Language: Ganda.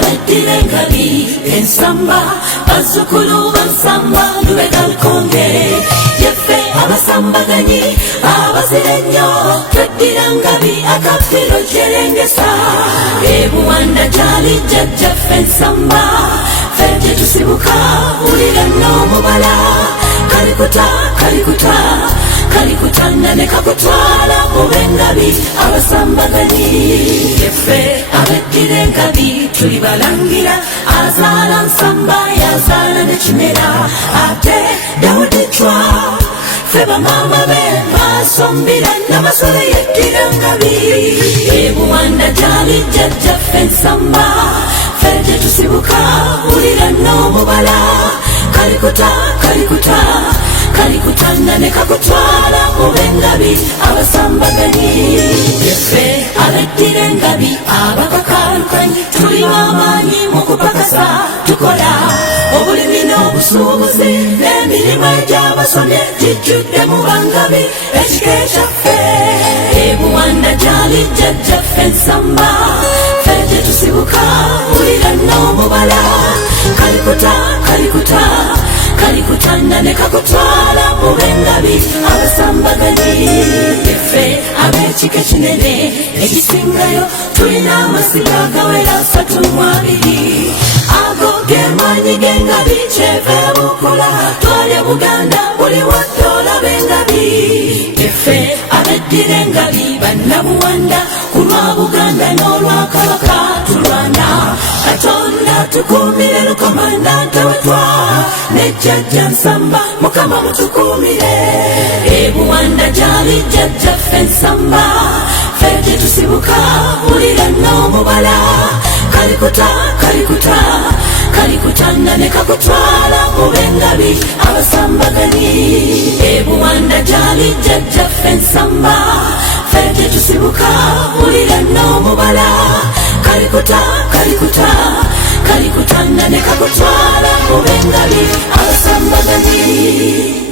abeddira engabi ensamba bazzukulu bansamba lubega lukonge yeffe abasambaganyi abazira ennyo tweddira ngabi akafiro jerengesa ebuwanda gyali jjajjaffe ensamba ffe tetusibuka wulira n'omubala kalikuta kalikuta kalikutanna ne kakutwala mube engabi abasambaganyi yeffe abeddira engabi tuli balangira azaala nsamba yazaala ne kimera ate dawudi cwa ffe bamama be maasombira namasole yeddira ngabi ebuwanda gyali jjajjaffe ensamba ffe tetusibuka wulira n'omubala kalikuta kalikuta kalikutanna ne kakutwala mube engabi abasambaganyi yeffe abeddira engabi abakakalukanyi tuli b'amaanyi mu kupakasa tukola obulimi n'obusuubuzi n'emirimu egy'abasomye gijjudde mu bangabi ekika ekyaffe ebuwanda gyali jjajjaffe ensamba ffe tetusibuka wulira n'omubala kalikuta kalikuta kalikutanna ne kakutwala mube engabi abasambaganyi yeffe ab'ekika ekinene ekisingayo tulina amasiga agawera 32 ago ge maanyi g'engabi kyeva ebukula twalye buganda buli wadde olaba engabi yeffe abeddira engabi bannabuwanda ku lwa buganda n'olwa kabaka tulwana katonda tukuumire lukomandante wetwa nejjajja nsamba mukama mutukuumire ebuwanda gyali jjajjaffe ensamba ffe tetusibuka wulira n'omubala kalikuta kalikuta kalikutanna ne kakutwala mube engabi abasambaganyi ebuwanda gyali jjajjaffe ensamba ffe tetusibuka wulira n'omubala kalikuta kalikuta kalikutanna ne kakutwala mube engabi abasambaganyi